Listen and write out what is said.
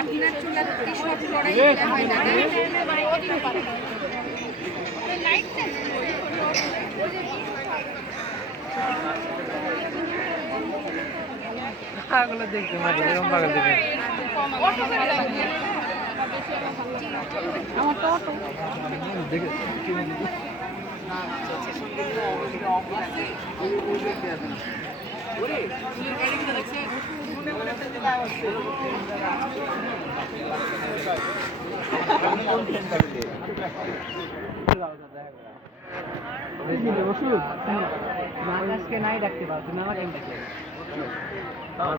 আপনার চুলা সব লড়াই হয় না পাগল দেখতে মাঝে এরকম পাগল দেখে। আমার তো অটো। দেখে ওষুধ? আজকে নাই ডাকতে পারছি না আমাকে ডাকে